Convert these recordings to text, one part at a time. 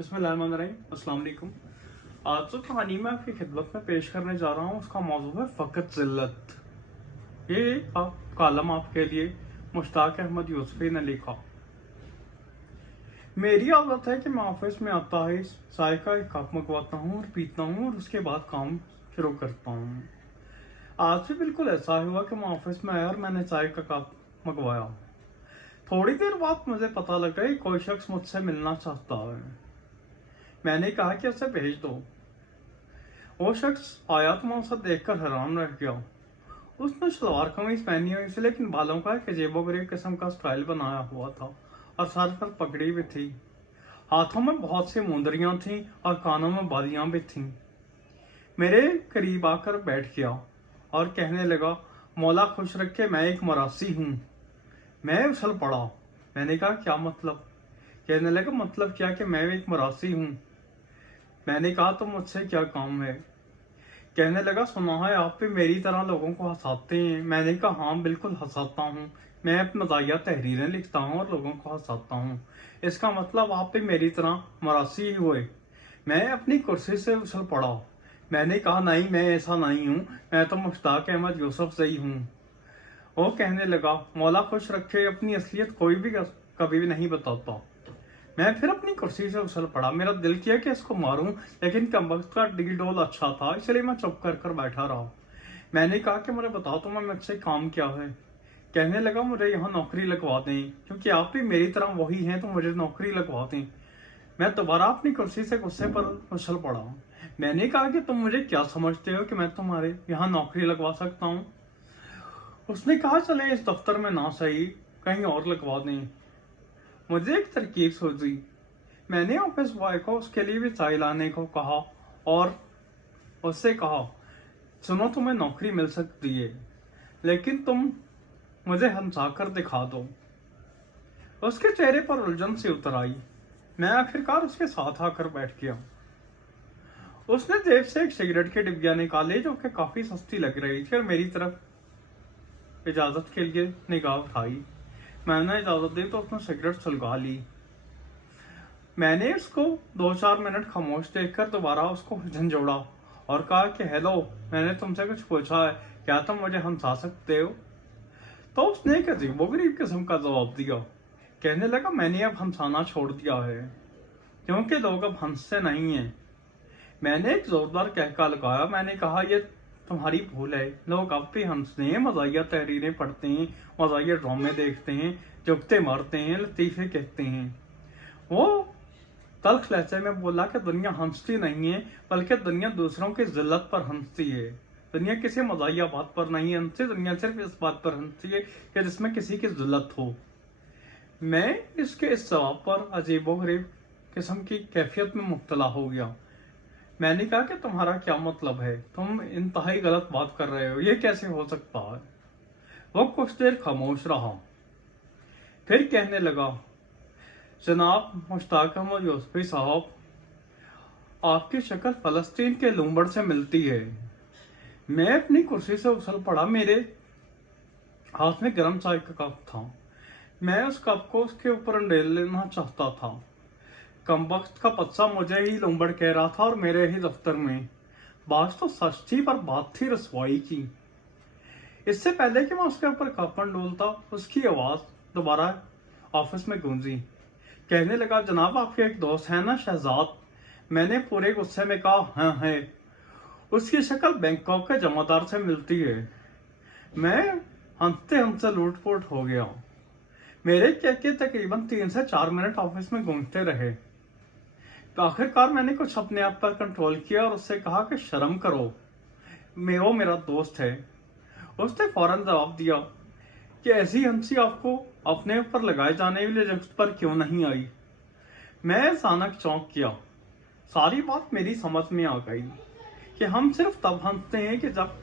बिस्मिल्लाहिर्रहमानिर्रहीम, अस्सलाम वालेकुम। आज जो कहानी मैं आपकी खिदमत में पेश करने जा रहा हूँ उसका मौजू है फ़कत ज़िल्लत। ये कालम आपके लिए मुश्ताक अहमद यूसुफ़ी ने लिखा। मेरी आदत है कि मैं ऑफिस में आता ही चाय का एक कप मंगवाता हूँ और पीता हूँ और उसके बाद काम शुरू करता हूँ। आज भी बिल्कुल ऐसा हुआ कि मैं ऑफिस में आया और मैंने चाय का कप मंगवाया। थोड़ी देर बाद मुझे पता लगा कि कोई शख्स मुझसे मिलना चाहता है। मैंने कहा कि उसे भेज दो। वो शख्स आया तो मैं उसे देखकर हैरान रह गया। उसने सलवार कमीज पहनी हुई थी, लेकिन बालों का एक अजीबोगरीब किस्म का स्टाइल बनाया हुआ था और सर पर पगड़ी भी थी। हाथों में बहुत सी मुंदरियां थीं और कानों में बालियां भी थीं। मेरे करीब आकर बैठ गया और कहने लगा, मौला खुश रखे, मैं एक मरासी हूँ। मैं उछल पड़ा। मैंने कहा, क्या मतलब? कहने लगा, मतलब क्या कि मैं एक मरासी हूँ। मैंने कहा, तो मुझसे क्या काम है? कहने लगा, सुना है आप भी मेरी तरह लोगों को हंसाते हैं। मैंने कहा, हाँ बिल्कुल हंसाता हूँ। मैं अपनी मज़ाहिया तहरीरें लिखता हूँ और लोगों को हंसाता हूँ। इसका मतलब आप भी मेरी तरह मरासी ही हुए? मैं अपनी कुर्सी से उछल पड़ा। मैंने कहा, नहीं, मैं ऐसा नहीं हूँ। मैं तो मुश्ताक अहमद यूसुफ़ज़ई हूँ। वो कहने लगा, मौला खुश रखे, अपनी असलियत कोई भी कभी भी नहीं बताता। मैं फिर अपनी कुर्सी से उछल पड़ा। मेरा दिल किया कि इसको मारूं, लेकिन कमबख्त का डील डोल अच्छा था, इसलिए मैं चुप कर बैठा रहा। मैंने कहा कि मुझे बताओ तुम्हें मुझसे काम क्या है? कहने लगा, मुझे यहाँ नौकरी लगवा दें, क्योंकि आप भी मेरी तरह वही हैं, तो मुझे नौकरी लगवा दें। मैं दोबारा अपनी कुर्सी से गुस्से पर उछल पड़ा। मैंने कहा कि तुम मुझे क्या समझते हो कि मैं तुम्हारे यहाँ नौकरी लगवा सकता हूँ? उसने कहा, चले इस दफ्तर में ना सही, कहीं और लगवा दें। मुझे एक तरकीब सूझी। मैंने ऑफिस बॉय को उसके लिए भी चाय लाने को कहा और उससे कहा, सुनो, तुम्हें नौकरी मिल सकती है, लेकिन तुम मुझे हंसा कर दिखा दो। उसके चेहरे पर उलझन सी उतर आई। मैं आखिरकार उसके साथ आकर बैठ गया। उसने जेब से एक सिगरेट की डिब्बियां निकाली जो कि काफी सस्ती लग रही थी और मेरी तरफ इजाजत के लिए निगाह उठाई। मैंने इजाजत दी तो उसने सिगरेट सुलगा ली। मैंने उसको 2-4 मिनट खामोश देखकर दोबारा उसको झंझोड़ा और कहा कि हेलो, मैंने तुमसे कुछ पूछा है, क्या तुम मुझे हंसा सकते हो? तो उसने एक अजीबोगरीब किस्म का जवाब दिया। कहने लगा, मैंने अब हंसाना छोड़ दिया है, क्योंकि लोग अब हंसते नहीं हैं। मैंने एक जोरदार कहका लगाया। मैंने कहा, ये तुम्हारी भूल है, लोग अब भी हंसते हैं, मज़ाहिया तहरीरें पढ़ते हैं, मज़ाहिया ड्रामे देखते हैं, जुगते मारते हैं, लतीफ़े कहते हैं। वो तल्ख लहजे में बोला कि दुनिया हंसती नहीं है, बल्कि दुनिया दूसरों की जिल्लत पर हंसती है। दुनिया किसी मज़ाहिया बात पर नहीं हंसती, दुनिया सिर्फ इस बात पर हंसती है कि जिसमें किसी की जिल्लत हो। मैं इसके इस जवाब पर अजीबोगरीब किस्म की कैफियत में मुब्तला हो गया। मैंने कहा कि तुम्हारा क्या मतलब है? तुम इंतहाई गलत बात कर रहे हो, ये कैसे हो सकता है? वो कुछ देर खामोश रहा, फिर कहने लगा, जनाब मुश्ताक अहमद यूसुफ़ी साहब, आपकी शक्ल फलस्तीन के लूमड़ से मिलती है। मैं अपनी कुर्सी से उछल पड़ा। मेरे हाथ में गर्म चाय का कप था। मैं उस कप को उसके ऊपर अंडेल लेना चाहता था। कमबख्त का बच्चा मुझे ही लूमड़ कह रहा था और मेरे ही दफ्तर में। बात तो सच थी, पर बात थी रसवाई की। इससे पहले कि मैं उसके ऊपर कप अंडोलता, उसकी आवाज दोबारा ऑफिस में गूंजी। कहने लगा, जनाब आपके एक दोस्त है ना, शहजाद? मैंने पूरे गुस्से में कहा, हाँ है। उसकी शक्ल बैंकॉक के जमादार से मिलती है। मैं हंसते हंसते लूटपुट हो गया। मेरे कहके तकरीबन 3 से 4 मिनट ऑफिस में घूमते रहे। तो आखिरकार मैंने कुछ अपने आप पर कंट्रोल किया और उससे कहा कि शर्म करो, वो मेरा दोस्त है। उसने फौरन जवाब दिया कि ऐसी हंसी आपको अपने ऊपर लगाए जाने वाले जख्म पर क्यों नहीं आई? मैं अचानक चौंक गया। सारी बात मेरी समझ में आ गई कि हम सिर्फ तब हंसते हैं कि जब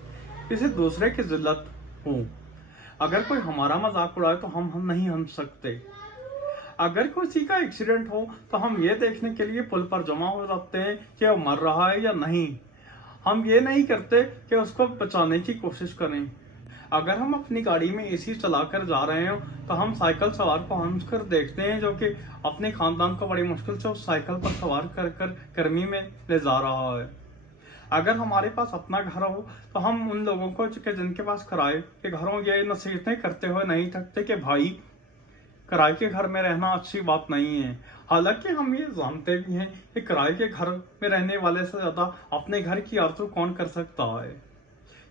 किसी दूसरे की जिल्लत हो। अगर कोई हमारा मजाक उड़ाए तो हम नहीं हंस सकते। अगर किसी का एक्सीडेंट हो तो हम ये देखने के लिए पुल पर जमा हो जाते हैं कि वो मर रहा है या नहीं। हम ये नहीं करते कि उसको बचाने की कोशिश करें। अगर हम अपनी गाड़ी में एसी चलाकर जा रहे हो तो हम साइकिल सवार को हंसकर देखते हैं जो कि अपने खानदान को बड़ी मुश्किल से उस साइकिल पर सवार कर कर गर्मी में ले जा रहा है। अगर हमारे पास अपना घर हो तो हम उन लोगों को जिनके पास किराए के घर हो ये नसीहतें करते हुए नहीं थकते कि भाई किराए के घर में रहना अच्छी बात नहीं है। हालांकि हम ये जानते भी हैं कि किराए के घर में रहने वाले से ज्यादा अपने घर की आरज़ू कौन कर सकता है,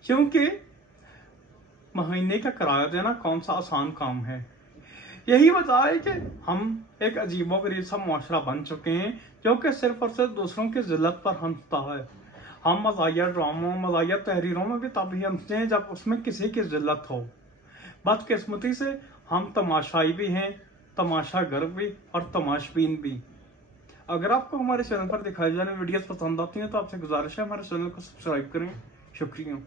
क्योंकि महीने का किराया देना कौन सा आसान काम है। यही वजह है कि हम एक अजीबोगरीब सा मुआशरा बन चुके हैं जो कि सिर्फ और सिर्फ दूसरों की जिल्लत पर हंसता है। हम मज़ाहिया ड्रामों, मज़ाहिया तहरीरों में भी तभी हंसते हैं जब उसमें किसी की जिल्लत हो। बदकिस्मती से हम तमाशाई भी हैं, तमाशागर भी और तमाशबीन भी। अगर आपको हमारे चैनल पर दिखाई जाने वीडियोस पसंद आती हैं तो आपसे गुजारिश है हमारे चैनल को सब्सक्राइब करें। शुक्रिया।